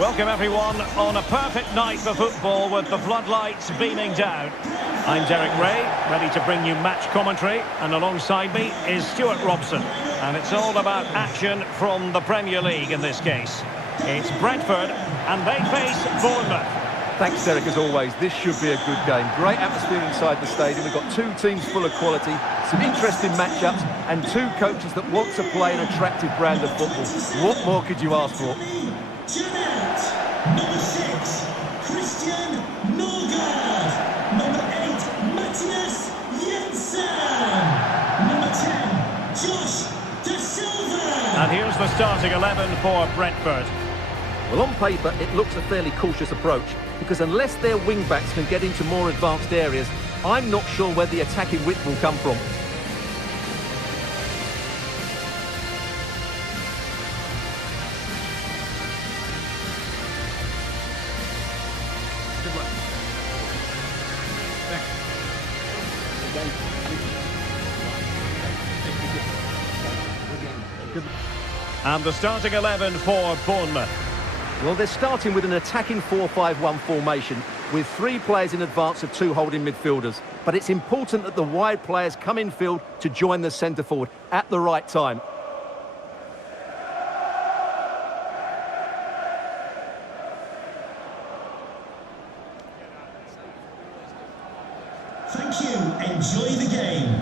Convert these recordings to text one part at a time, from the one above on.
Welcome everyone on a perfect night for football with the floodlights beaming down. I'm Derek Ray, ready to bring you match commentary, and alongside me is Stuart Robson. And it's all about action from the Premier League in this case. It's Brentford and they face Bournemouth. Thanks, Derek, as always. This should be a good game. Great atmosphere inside the stadium. We've got two teams full of quality, some interesting matchups, and two coaches that want to play an attractive brand of football. What more could you ask for? Number 6, Christian Norgard. Number 8, Matthias Jensen. Number 10, Josh De Silva. And here's the starting 11 for Brentford. Well, on paper, it looks a fairly cautious approach, because unless their wing-backs can get into more advanced areas, I'm not sure where the attacking width will come from. And the starting 11 for Bournemouth. Well, they're starting with an attacking 4-5-1 formation with 3 players in advance of 2 holding midfielders. But it's important that the wide players come in field to join the centre forward at the right time. Thank you. Enjoy the game.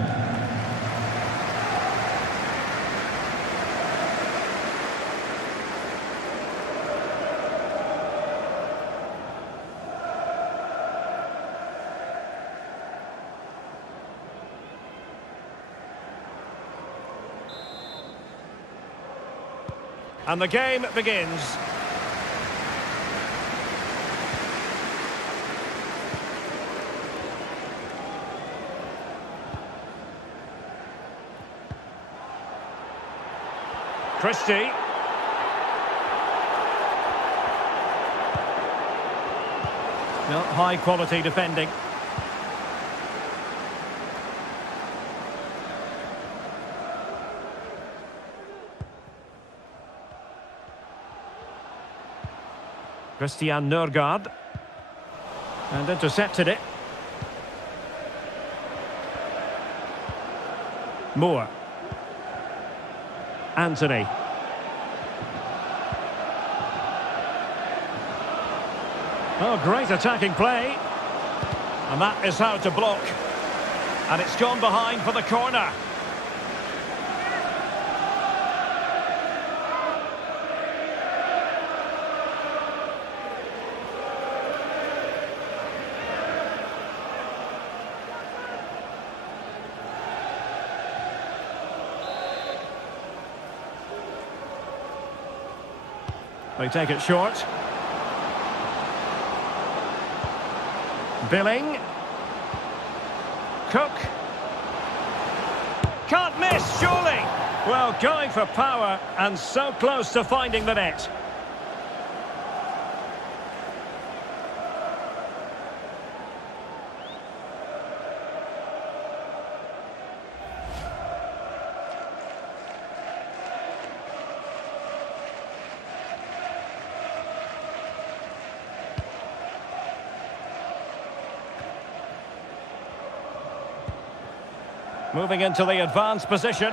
And the game begins. Christie. No, high quality defending. Christian Norgard. And intercepted it. Moore. Anthony. Oh, great attacking play. And that is how to block. And it's gone behind for the corner. They take it short. Billing. Cook. Can't miss, surely. Well, going for power and so close to finding the net. Moving into the advanced position.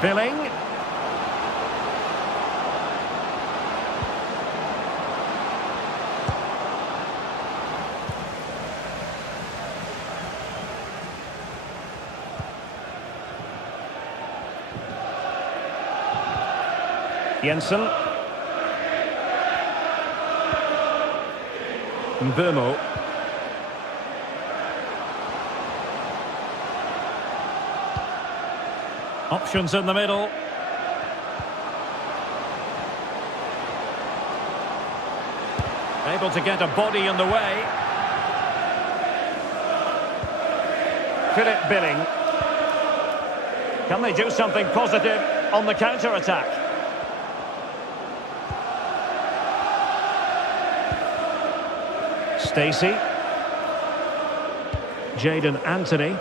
Billing. Jensen. Mbeumo. Options in the middle. Able to get a body in the way. Philip Billing. Can they do something positive on the counter-attack? Stacey. Jadon Anthony.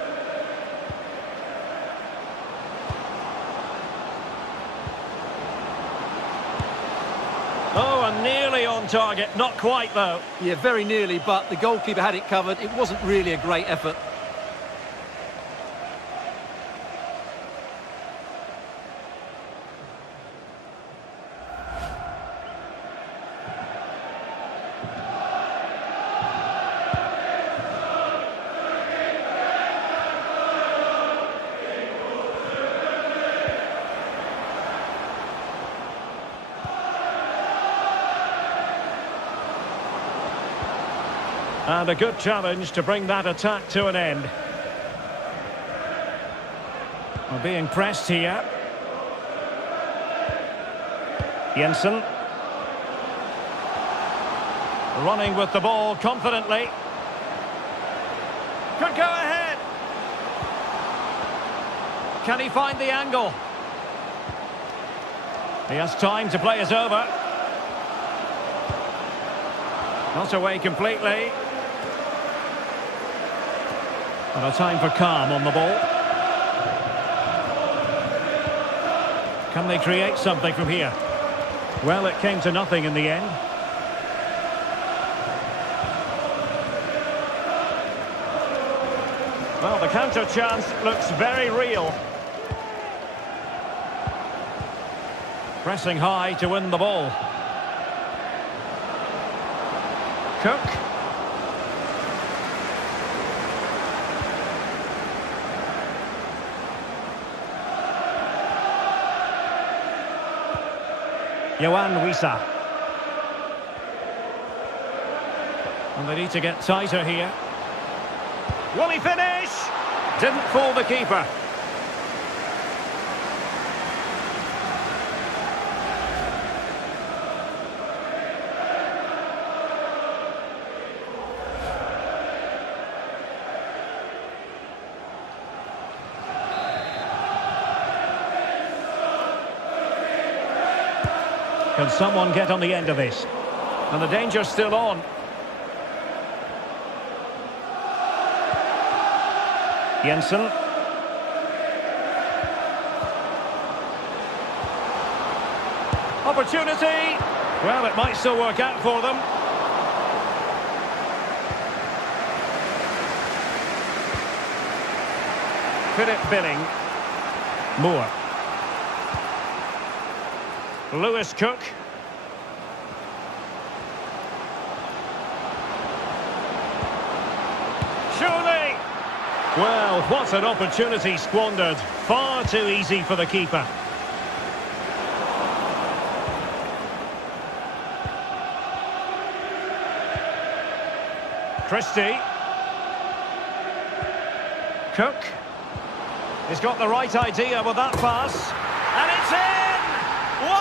on target, not quite though. Yeah, very nearly, but the goalkeeper had it covered. It wasn't really a great effort. And a good challenge to bring that attack to an end. We're being pressed here. Jensen. Running with the ball confidently. Could go ahead. Can he find the angle? He has time to play us over. Not away completely. And a time for calm on the ball. Can they create something from here? Well, it came to nothing in the end. Well, the counter chance looks very real. Pressing high to win the ball. Cook. Yohan Wissa. And they need to get tighter here. Will he finish? Didn't fool the keeper. Can someone get on the end of this? And the danger's still on. Jensen. Opportunity. Well, it might still work out for them. Philip Billing. Moore. Lewis Cook. Surely! Well, what an opportunity squandered. Far too easy for the keeper. Christie. Cook. He's got the right idea with that pass. And it's in! 1-0,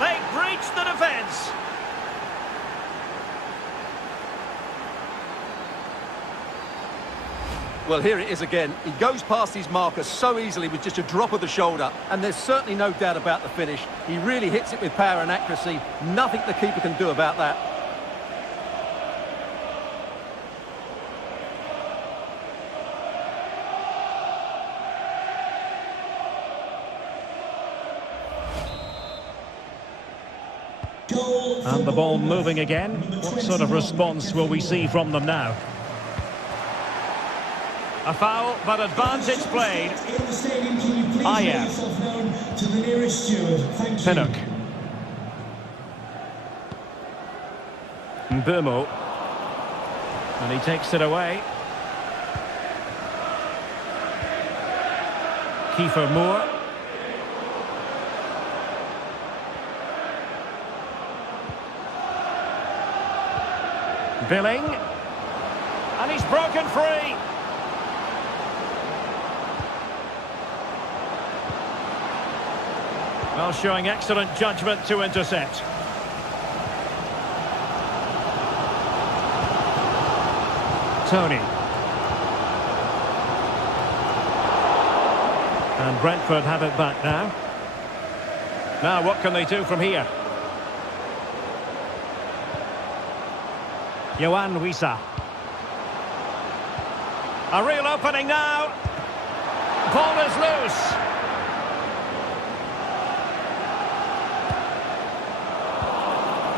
they've breached the defence. Well, here it is again. He goes past his marker so easily with just a drop of the shoulder, and there's certainly no doubt about the finish. He really hits it with power and accuracy. Nothing the keeper can do about that. And the ball moving again. What sort of response will we see from them now? A foul, but advantage played. Ayer. Pinnock. Mbeumo. And he takes it away. Kiefer Moore. Billing. And he's broken free. Well, showing excellent judgment to intercept. Tony. And Brentford have it back now. Now, what can they do from here? Yohan Wissa. A real opening now. Ball is loose.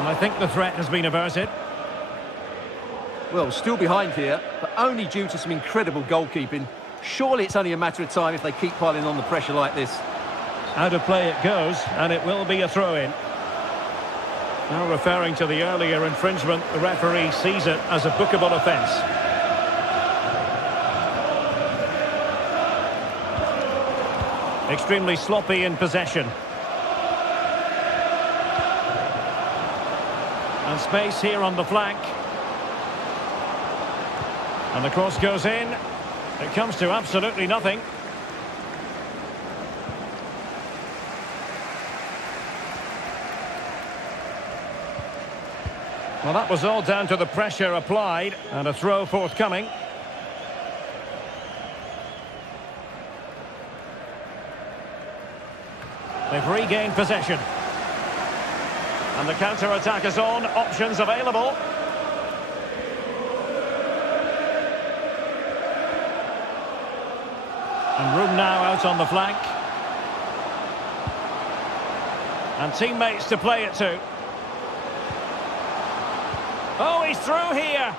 And I think the threat has been averted. Well, still behind here, but only due to some incredible goalkeeping. Surely it's only a matter of time if they keep piling on the pressure like this. Out of play it goes, and it will be a throw-in. Now referring to the earlier infringement, the referee sees it as a bookable offence. Extremely sloppy in possession. And space here on the flank. And the cross goes in. It comes to absolutely nothing. Well, that was all down to the pressure applied, and a throw forthcoming. They've regained possession. And the counter-attack is on, options available. And room now out on the flank. And teammates to play it to. Oh, he's through here.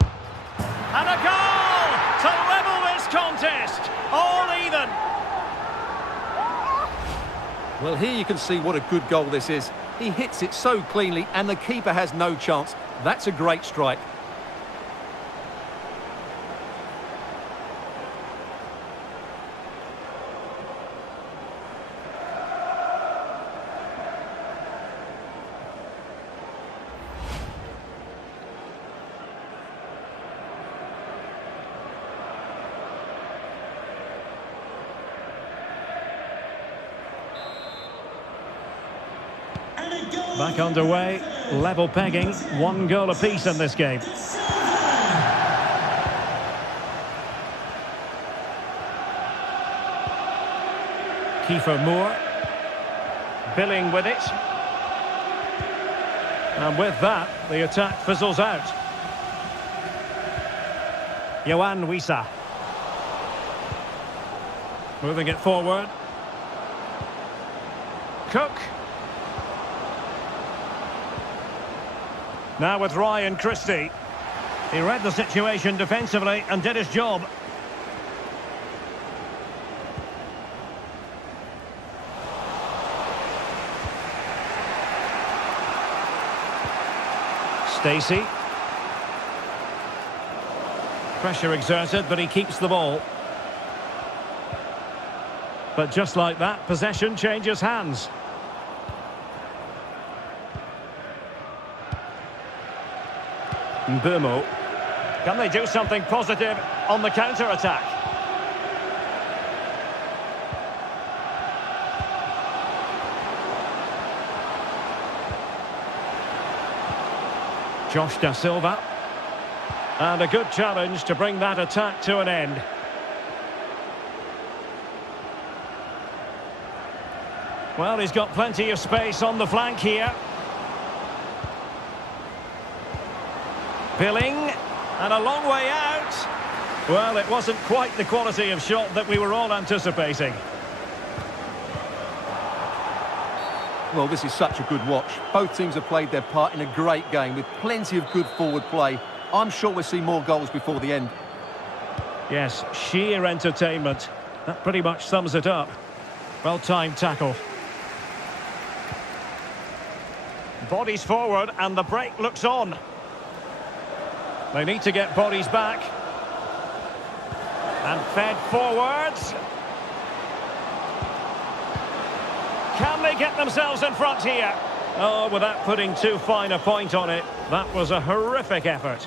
And a goal to level this contest. All even. Well, here you can see what a good goal this is. He hits it so cleanly and the keeper has no chance. That's a great strike. Back underway, level pegging, 1 goal apiece in this game. Kiefer Moore, Billing with it. And with that, the attack fizzles out. Yohan Wissa. Moving it forward. Cook. Now with Ryan Christie. He read the situation defensively and did his job. Stacey. Pressure exerted, but he keeps the ball. But just like that, possession changes hands. BOU. Can they do something positive on the counter-attack? Josh Da Silva. And a good challenge to bring that attack to an end. Well, he's got plenty of space on the flank here. Billing, and a long way out. Well, it wasn't quite the quality of shot that we were all anticipating. Well, this is such a good watch. Both teams have played their part in a great game with plenty of good forward play. I'm sure we'll see more goals before the end. Yes, sheer entertainment. That pretty much sums it up. Well-timed tackle. Bodies forward and the break looks on. They need to get bodies back. And fed forwards. Can they get themselves in front here? Oh, without putting too fine a point on it, that was a horrific effort.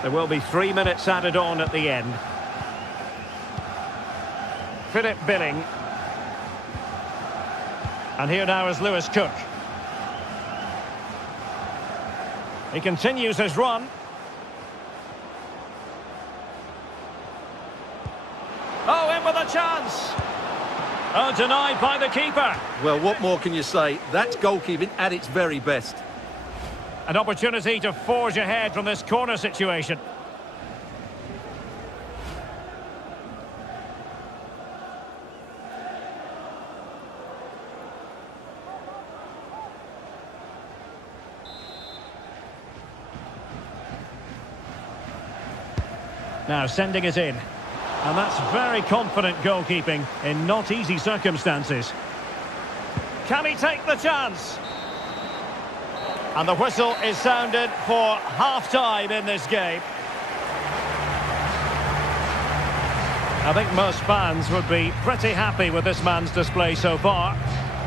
There will be 3 minutes added on at the end. Philip Billing. And here now is Lewis Cook. He continues his run. Oh, in with a chance. Oh, denied by the keeper. Well, what more can you say? That's goalkeeping at its very best. An opportunity to forge ahead from this corner situation. Now sending it in. And that's very confident goalkeeping in not easy circumstances. Can he take the chance? And the whistle is sounded for half-time in this game. I think most fans would be pretty happy with this man's display so far.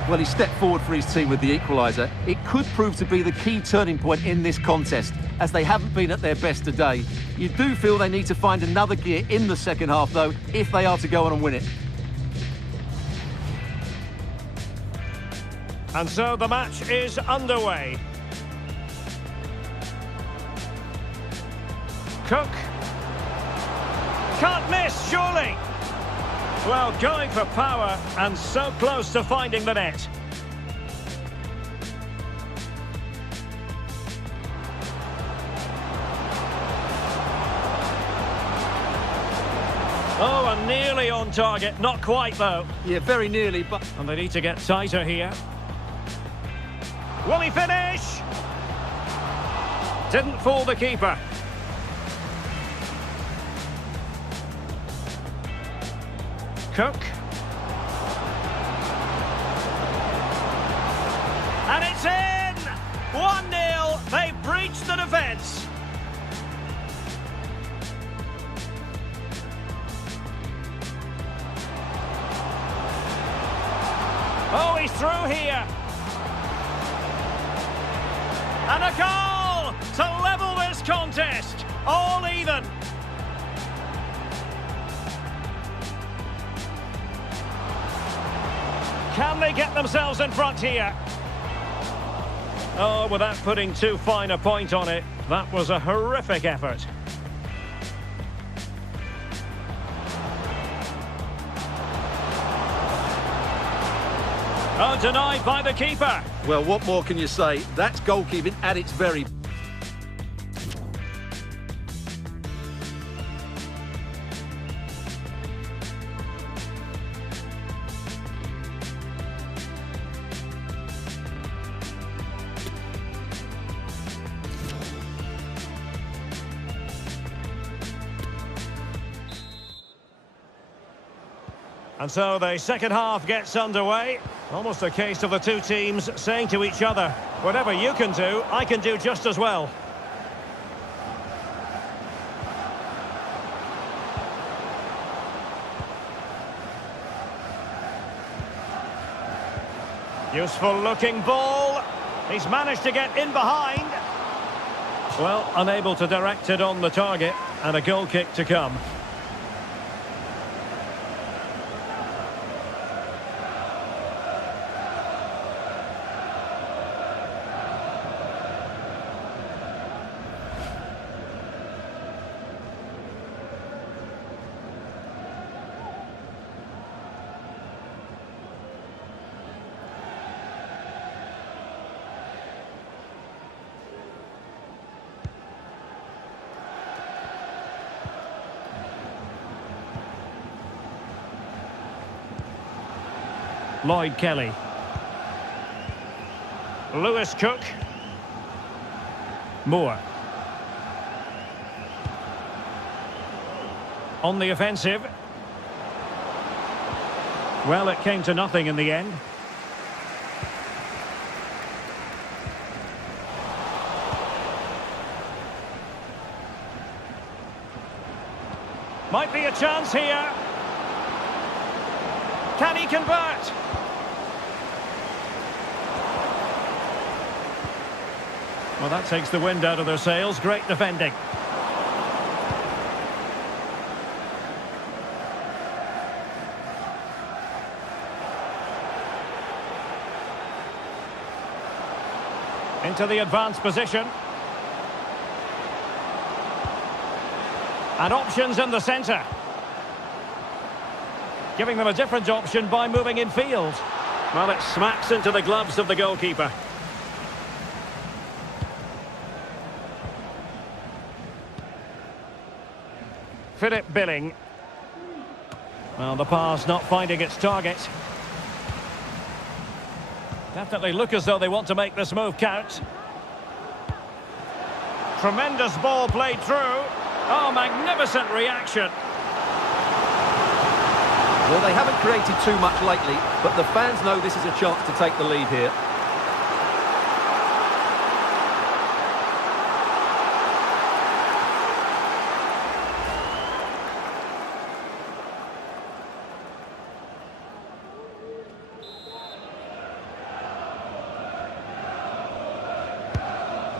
Well, he stepped forward for his team with the equaliser. It could prove to be the key turning point in this contest, as they haven't been at their best today. You do feel they need to find another gear in the second half, though, if they are to go on and win it. And so the match is underway. Cook. Can't miss, surely. Well, going for power and so close to finding the net. Oh, and nearly on target. Not quite, though. Yeah, very nearly, but... And they need to get tighter here. Will he finish? Didn't fool the keeper. Cook. And it's in! 1-0. They breached the defence. Oh, he's through here. And a goal to level this contest. All even. Can they get themselves in front here? Oh, without putting too fine a point on it, that was a horrific effort. Oh, denied by the keeper. Well, what more can you say? That's goalkeeping at its very... And so the second half gets underway. Almost a case of the two teams saying to each other, whatever you can do, I can do just as well. Useful looking ball. He's managed to get in behind. Well, unable to direct it on the target, and a goal kick to come. Lloyd Kelly. Lewis Cook. Moore. On the offensive. Well, it came to nothing in the end. Might be a chance here. Can he convert? Well, that takes the wind out of their sails. Great defending. Into the advanced position. And options in the centre. Giving them a different option by moving in field. Well, it smacks into the gloves of the goalkeeper. Philip Billing. Well, the pass not finding its target. Definitely look as though they want to make this move count. Tremendous ball played through. Oh, magnificent reaction. Well, they haven't created too much lately, but the fans know this is a chance to take the lead here.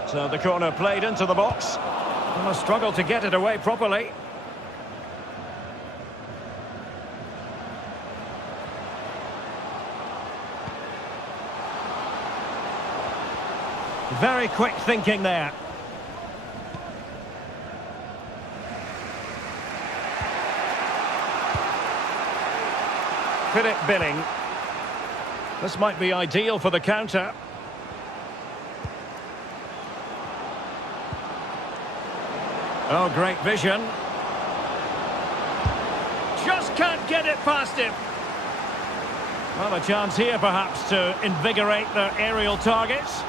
So the corner played into the box. And a struggle to get it away properly. Very quick thinking there. Philip Billing. This might be ideal for the counter. Oh, great vision. Just can't get it past him. Well, a chance here perhaps to invigorate their aerial targets.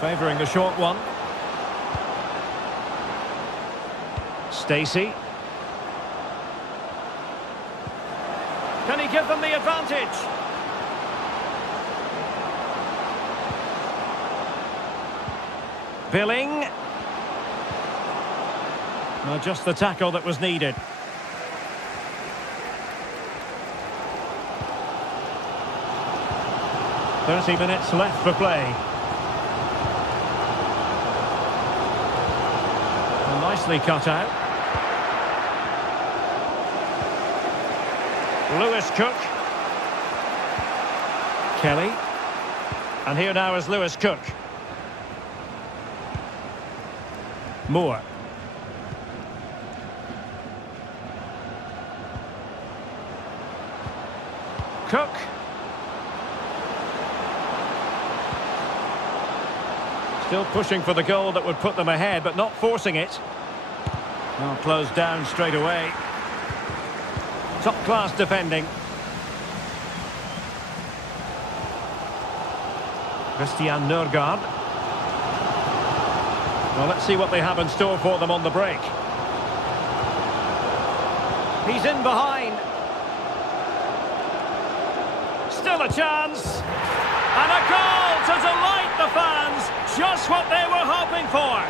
Favouring the short one. Stacey. Can he give them the advantage? Billing. Well, just the tackle that was needed. "30 minutes left for play. Nicely cut out. Lewis Cook. Kelly. And here now is Lewis Cook. Moore. Cook. Still pushing for the goal that would put them ahead, but not forcing it. Well, closed down straight away. Top-class defending. Christian Nørgaard. Well, let's see what they have in store for them on the break. He's in behind. Still a chance. And a goal to delight the fans. Just what they were hoping for.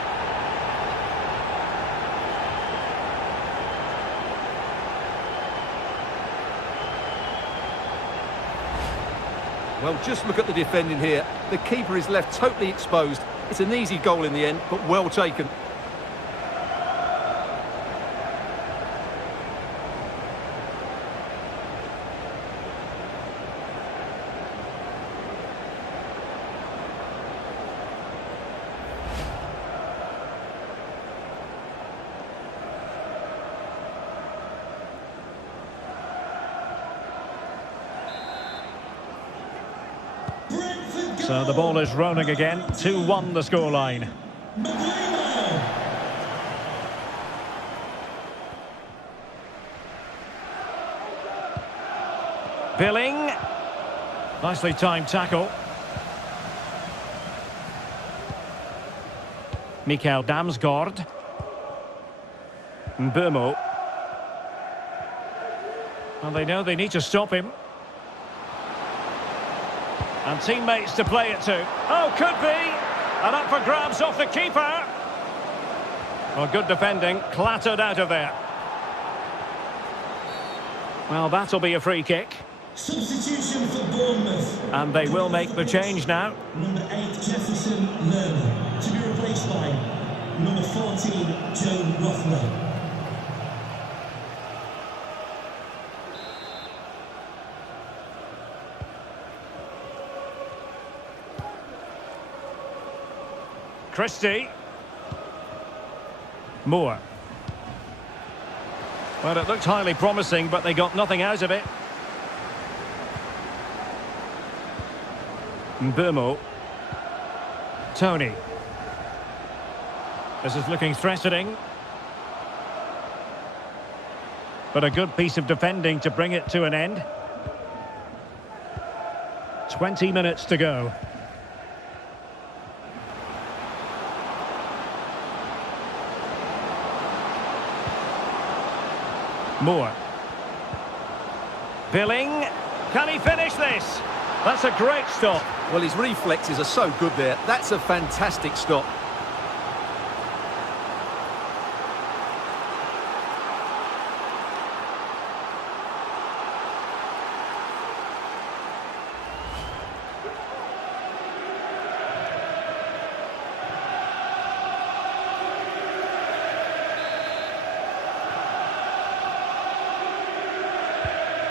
Well, just look at the defending here. The keeper is left totally exposed. It's an easy goal in the end, but well taken. So the ball is rolling again. 2-1 the scoreline. Billing. Nicely timed tackle. Mikael Damsgaard. BOU. Well, they know they need to stop him. And teammates to play it to. Oh, could be. And up for grabs off the keeper. Well, good defending. Clattered out of there. Well, that'll be a free kick. Substitution for Bournemouth. And they will make the change now. Number 8, Jefferson Lerner, to be replaced by number 14, Joe Rothwell. Christie. Moore. Well, it looked highly promising, but they got nothing out of it. BOU. Tony. This is looking threatening. But a good piece of defending to bring it to an end. 20 minutes to go. Moore. Billing. Can he finish this? That's a great stop. Well, his reflexes are so good there. That's a fantastic stop.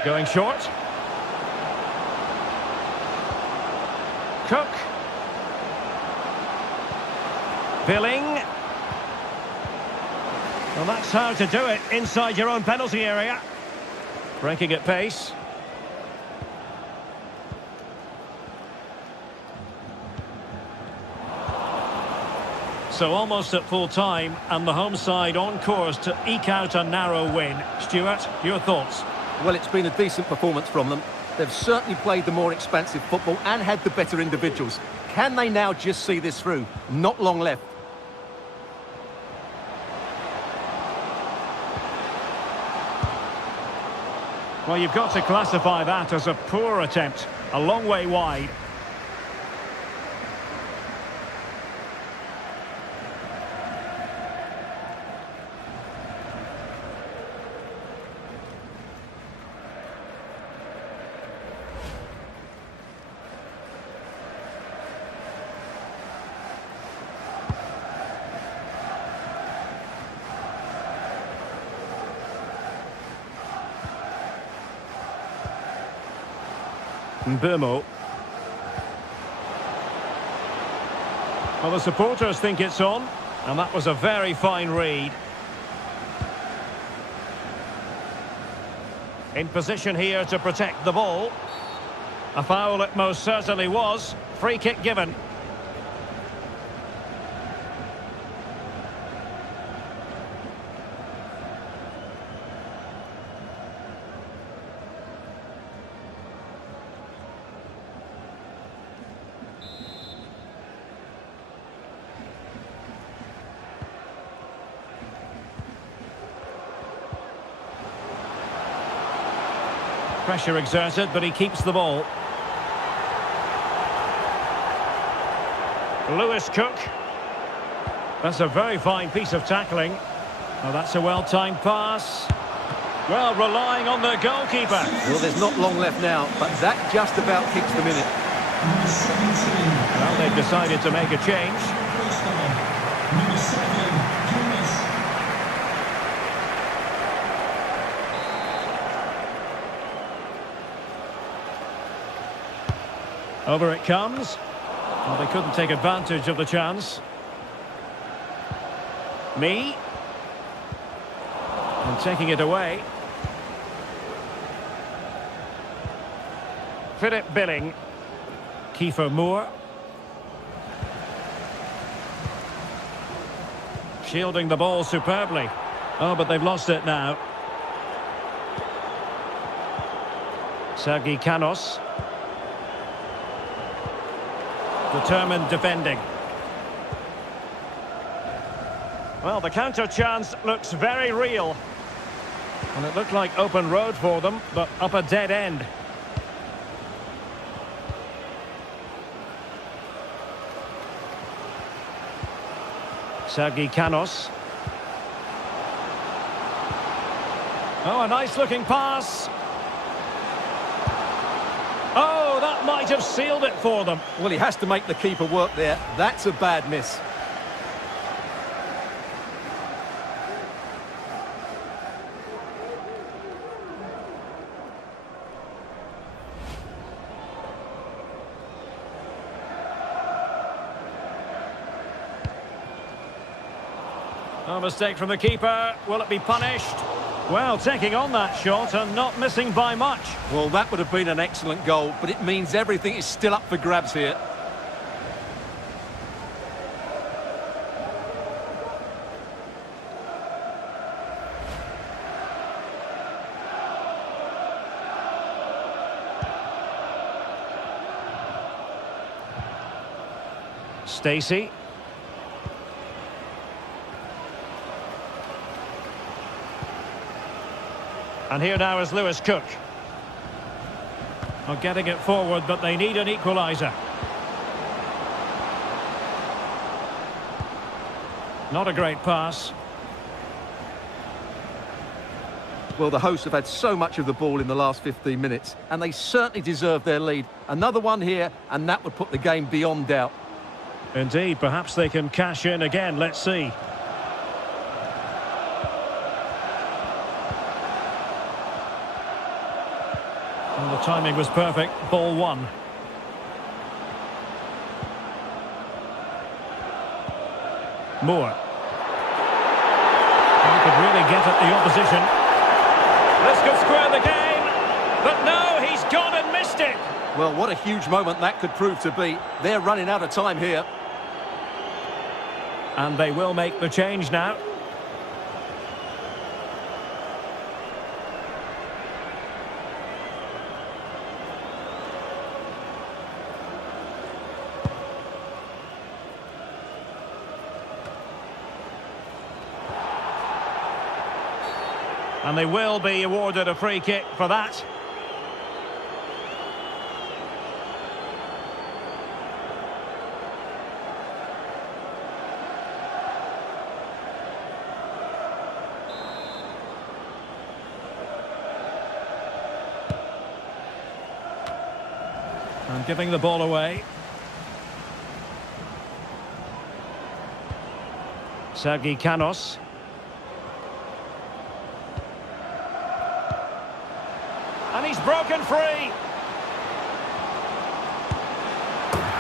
Going short. Cook. Billing. Well, that's how to do it inside your own penalty area. Breaking at pace. So almost at full time, and the home side on course to eke out a narrow win. Stuart, your thoughts? Well, it's been a decent performance from them. They've certainly played the more expansive football and had the better individuals. Can they now just see this through? Not long left. Well, you've got to classify that as a poor attempt. A long way wide. BOU. Well, the supporters think it's on, and that was a very fine read. In position here to protect the ball. A foul it most certainly was. Free kick given. Pressure exerted, but he keeps the ball. Lewis Cook. That's a very fine piece of tackling. Oh, that's a well-timed pass. Well, relying on the goalkeeper. Well, there's not long left now, but that just about kicks them in it. Well, they've decided to make a change. Over it comes. Well, they couldn't take advantage of the chance. Me. And taking it away. Philip Billing. Kiefer Moore. Shielding the ball superbly. Oh, but they've lost it now. Sergi Canos. Determined defending. Well, the counter chance looks very real. And it looked like open road for them, but up a dead end. Sergi Canos. Oh, a nice looking pass. Oh, that might have sealed it for them. Well, he has to make the keeper work there. That's a bad miss. A mistake from the keeper. Will it be punished? Well, taking on that shot and not missing by much. Well, that would have been an excellent goal, but it means everything is still up for grabs here. Stacey. And here now is Lewis Cook. Not getting it forward, but they need an equaliser. Not a great pass. Well, the hosts have had so much of the ball in the last 15 minutes, and they certainly deserve their lead. Another one here, and that would put the game beyond doubt. Indeed, perhaps they can cash in again. Let's see. Well, the timing was perfect. Ball one. Moore. He could really get at the opposition. This could square the game. But no, he's gone and missed it. Well, what a huge moment that could prove to be. They're running out of time here. And they will make the change now. And they will be awarded a free kick for that. And giving the ball away. Sergi Canos. And he's broken free.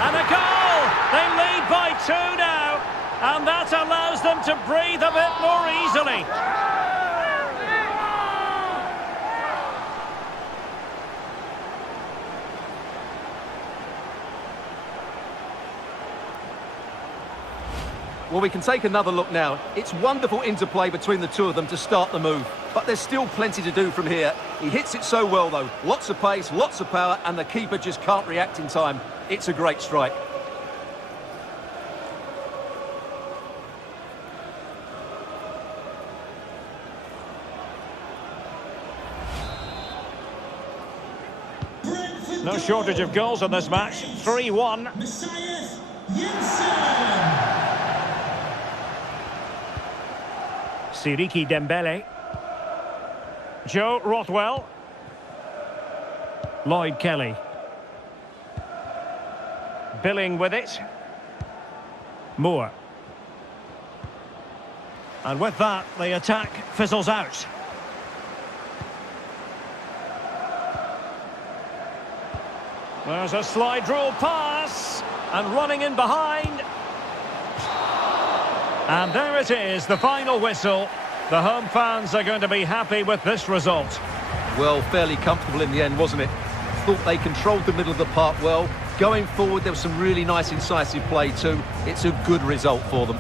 And a goal! They lead by 2 now. And that allows them to breathe a bit more easily. Well, we can take another look now. It's wonderful interplay between the two of them to start the move. But there's still plenty to do from here. He hits it so well, though. Lots of pace, lots of power, and the keeper just can't react in time. It's a great strike. No shortage of goals in this match. 3-1. Siriki Dembele. Joe Rothwell. Lloyd Kelly. Billing with it. Moore. And with that, the attack fizzles out. There's a slide rule pass. And running in behind. And there it is, the final whistle. The home fans are going to be happy with this result. Well, fairly comfortable in the end, wasn't it? Thought they controlled the middle of the park well. Going forward, there was some really nice incisive play too. It's a good result for them.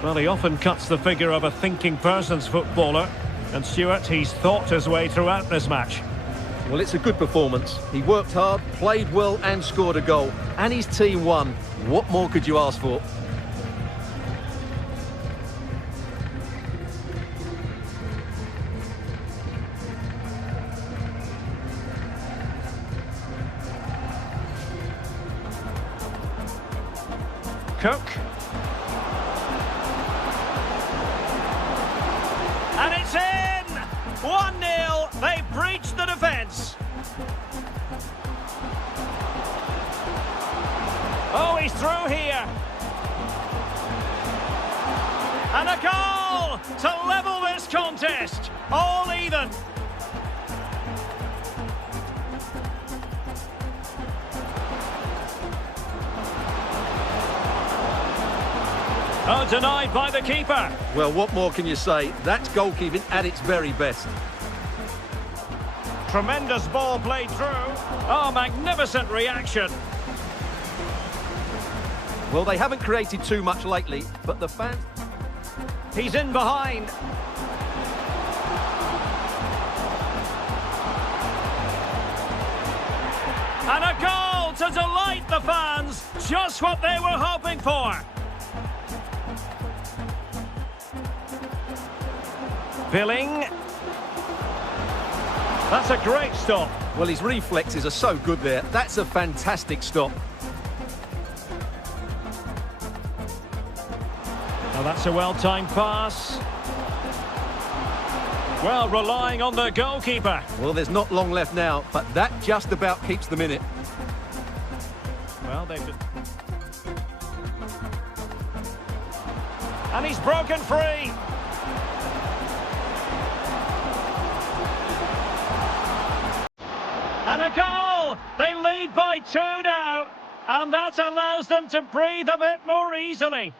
Well, he often cuts the figure of a thinking person's footballer. And Stuart, he's thought his way throughout this match. Well, it's a good performance. He worked hard, played well and scored a goal. And his team won. What more could you ask for? Cook. And it's in! 1-0. They breached the defence. Oh, he's through here. And a goal to level this contest. All even. Oh, denied by the keeper. Well, what more can you say? That's goalkeeping at its very best. Tremendous ball played through. Oh, magnificent reaction. Well, they haven't created too much lately, but the fans... He's in behind. And a goal to delight the fans. Just what they were hoping for. Billing. That's a great stop. Well, his reflexes are so good there. That's a fantastic stop. Well, that's a well-timed pass. Well, relying on the goalkeeper. Well, there's not long left now, but that just about keeps them in it. Well, they've... And he's broken free. And a goal! They lead by 2 now. And that allows them to breathe a bit more easily.